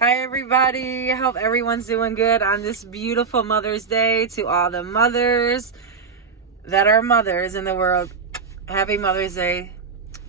Hi everybody, I hope everyone's doing good on this beautiful Mother's Day. To all the mothers that are mothers in the world, happy Mother's Day.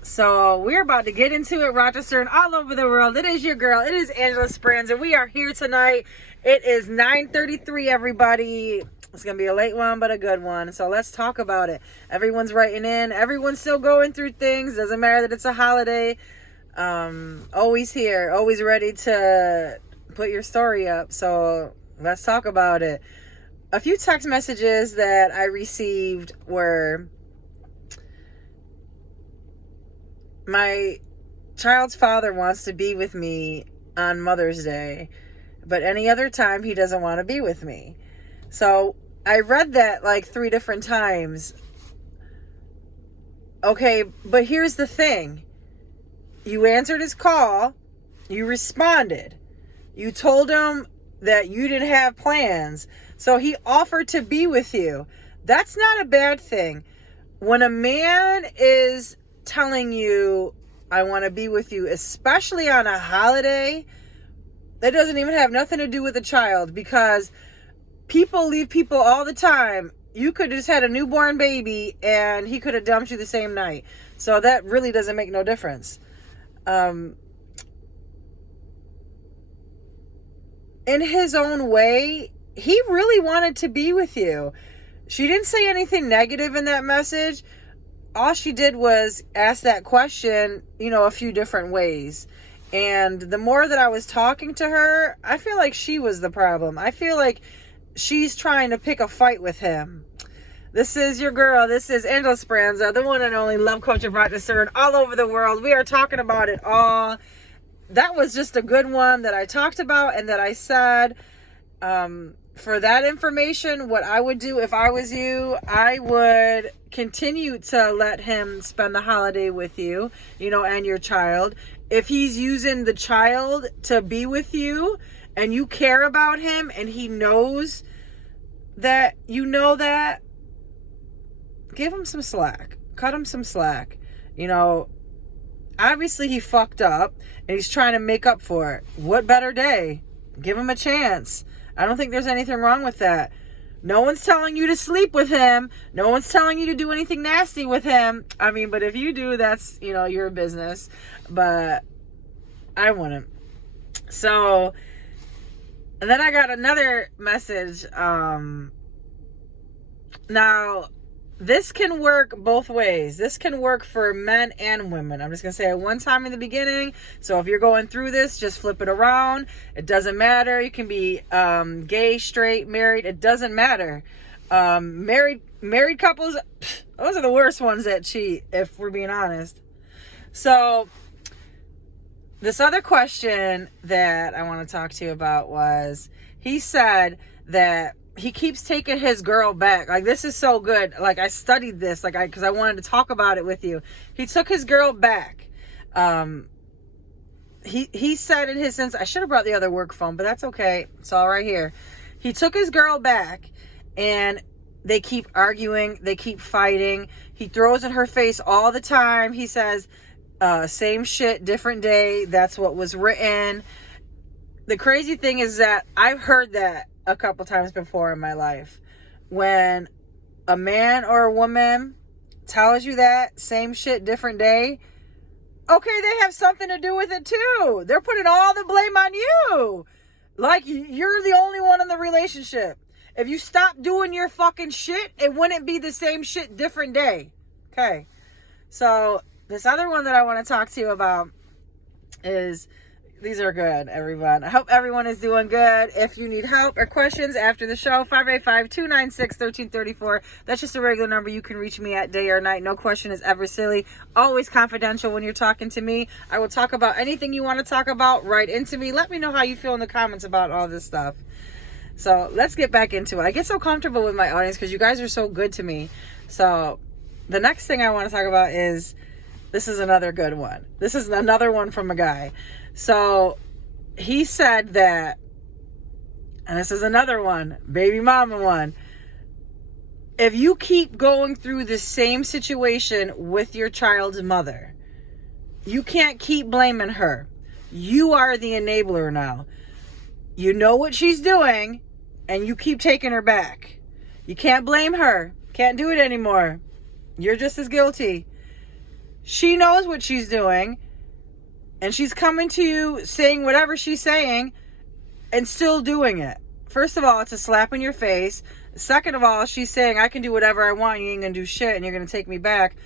So we're about to get into it, Rochester and all over the world. It is your girl, it is Angela Speranza. We are here tonight. It is 9:33, everybody. It's gonna be a late one, but a good one. So let's talk about it. Everyone's writing in, everyone's still going through things. Doesn't matter that it's a holiday. Always here, always ready to put your story up. So let's talk about it. A few text messages that I received were, my child's father wants to be with me on Mother's Day, but any other time he doesn't want to be with me. So I read that like 3 different times. Okay, but here's the thing. You answered his call. You responded. You told him that you didn't have plans. So he offered to be with you. That's not a bad thing. When a man is telling you, I want to be with you, especially on a holiday, that doesn't even have nothing to do with a child, because people leave people all the time. You could just had a newborn baby and he could have dumped you the same night. So that really doesn't make no difference. In his own way, he really wanted to be with you. She didn't say anything negative in that message. All she did was ask that question, a few different ways. And the more that I was talking to her, I feel like she was the problem. I feel like she's trying to pick a fight with him. This is your girl. This is Angela Speranza, the one and only love coach of Rochester and all over the world. We are talking about it all. That was just a good one that I talked about and that I said. For that information, what I would do if I was you, I would continue to let him spend the holiday with you, and your child. If he's using the child to be with you and you care about him and he knows that that, give him some slack. Cut him some slack. Obviously he fucked up and he's trying to make up for it. What better day? Give him a chance. I don't think there's anything wrong with that. No one's telling you to sleep with him. No one's telling you to do anything nasty with him. But if you do, that's, your business. But I wouldn't. So, and then I got another message. Now, this can work both ways. This can work for men and women. I'm just going to say it one time in the beginning. So if you're going through this, just flip it around. It doesn't matter. You can be gay, straight, married. It doesn't matter. Married couples, those are the worst ones that cheat, if we're being honest. So this other question that I want to talk to you about was, he said that he keeps taking his girl back. Like, this is so good. Like, I studied this, because I wanted to talk about it with you. He took his girl back. He said in his sense, I should have brought the other work phone, but that's okay. It's all right here. He took his girl back, and they keep arguing. They keep fighting. He throws in her face all the time. He says, same shit, different day. That's what was written. The crazy thing is that I've heard that a couple times before in my life. When a man or a woman tells you that, same shit, different day, okay, they have something to do with it too. They're putting all the blame on you. Like, you're the only one in the relationship. If you stop doing your fucking shit, it wouldn't be the same shit, different day. Okay. So this other one that I want to talk to you about is, these are good, everyone. I hope everyone is doing good. If you need help or questions after the show, 585-296-1334. That's just a regular number. You can reach me at day or night. No question is ever silly. Always confidential when you're talking to me. I will talk about anything you want to talk about. Write into me. Let me know how you feel in the comments about all this stuff. So let's get back into it. I get so comfortable with my audience because you guys are so good to me. So the next thing I want to talk about is, this is another good one. This is another one from a guy. So he said that, and this is another one, baby mama one. If you keep going through the same situation with your child's mother, you can't keep blaming her. You are the enabler now. You know what she's doing, and you keep taking her back. You can't blame her. Can't do it anymore. You're just as guilty. She knows what she's doing, and she's coming to you saying whatever she's saying and still doing it. First of all, it's a slap in your face. Second of all, she's saying, I can do whatever I want, you ain't gonna do shit, and you're gonna take me back.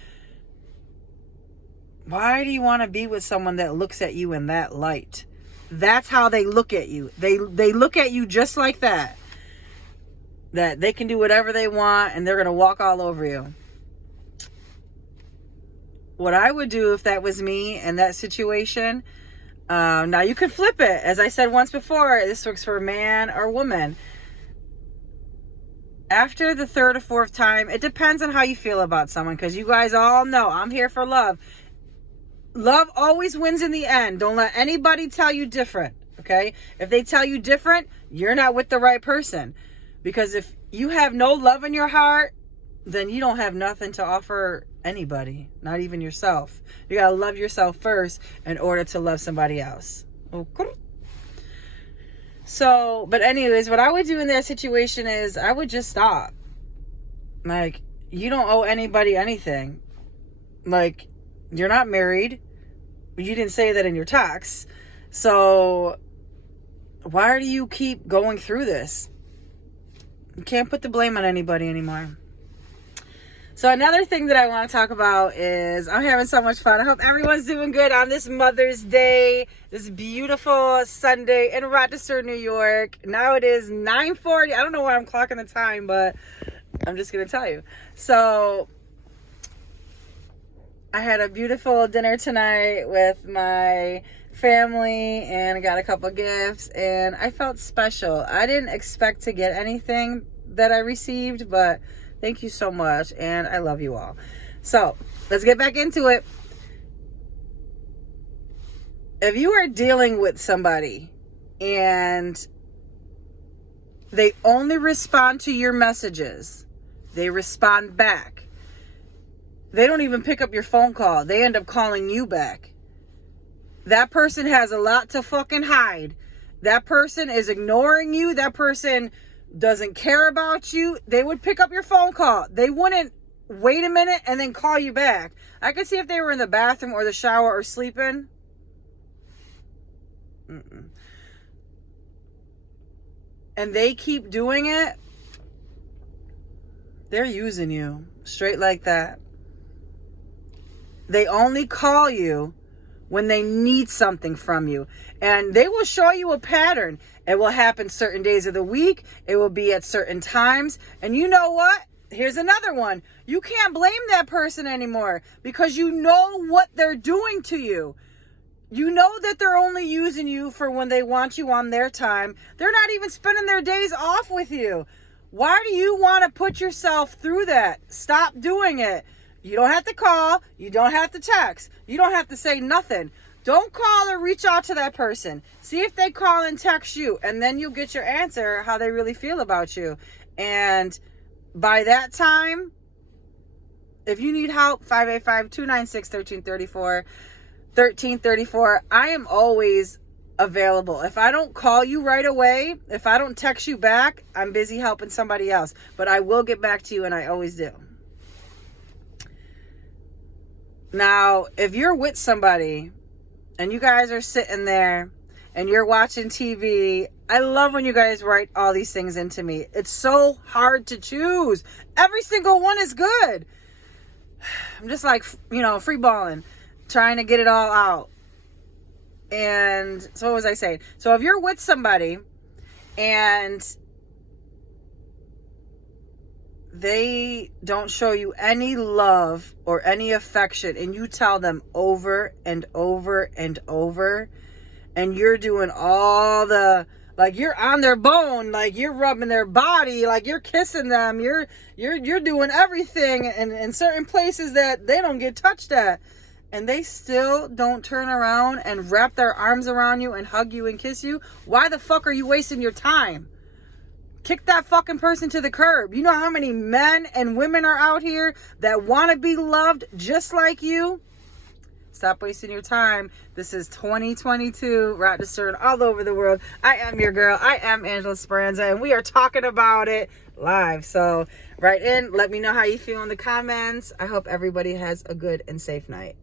Why do you want to be with someone that looks at you in that light? That's how they look at you. They look at you just like that. That they can do whatever they want, and they're gonna walk all over you. What I would do if that was me in that situation, now you can flip it. As I said once before, this works for a man or woman. After the third or fourth time, it depends on how you feel about someone, because you guys all know I'm here for love. Love always wins in the end. Don't let anybody tell you different, okay? If they tell you different, you're not with the right person. Because if you have no love in your heart, then you don't have nothing to offer anybody, not even yourself. You gotta love yourself first in order to love somebody else. Okay. So, but anyways, what I would do in that situation is I would just stop. Like, you don't owe anybody anything. Like, you're not married. You didn't say that in your text. So, why do you keep going through this? You can't put the blame on anybody anymore. So another thing that I want to talk about is I'm having so much fun. I hope everyone's doing good on this Mother's Day, this beautiful Sunday in Rochester, New York. Now it is 9:40. I don't know why I'm clocking the time, but I'm just going to tell you. So I had a beautiful dinner tonight with my family, and I got a couple gifts, and I felt special. I didn't expect to get anything that I received, but thank you so much, and I love you all. So, let's get back into it. If you are dealing with somebody and they only respond to your messages, they respond back. They don't even pick up your phone call. They end up calling you back. That person has a lot to fucking hide. That person is ignoring you. That person doesn't care about you. They would pick up your phone call. They wouldn't wait a minute and then call you back. I could see if they were in the bathroom or the shower or sleeping. And they keep doing it. They're using you. Straight like that. They only call you when they need something from you. And they will show you a pattern. It will happen certain days of the week. It will be at certain times. And you know what? Here's another one. You can't blame that person anymore because you know what they're doing to you. You know that they're only using you for when they want you on their time. They're not even spending their days off with you. Why do you want to put yourself through that? Stop doing it. You don't have to call. You don't have to text. You don't have to say nothing. Don't call or reach out to that person. See if they call and text you, and then you'll get your answer how they really feel about you. And by that time, if you need help, 585-296-1334, 1334. I am always available. If I don't call you right away, if I don't text you back, I'm busy helping somebody else. But I will get back to you, and I always do. Now, if you're with somebody and you guys are sitting there and you're watching TV, I love when you guys write all these things into me. It's so hard to choose. Every single one is good. I'm just like, free balling, trying to get it all out. And so what was I saying? So if you're with somebody and they don't show you any love or any affection, and you tell them over and over and over, and you're doing all the, like, you're on their bone, like you're rubbing their body, like you're kissing them, you're doing everything in certain places that they don't get touched at, and they still don't turn around and wrap their arms around you and hug you and kiss you, why the fuck are you wasting your time? Kick that fucking person to the curb. You know how many men and women are out here that want to be loved just like you? Stop wasting your time. This is 2022, Rochester and all over the world. I am your girl. I am Angela Speranza, and we are talking about it live. So write in. Let me know how you feel in the comments. I hope everybody has a good and safe night.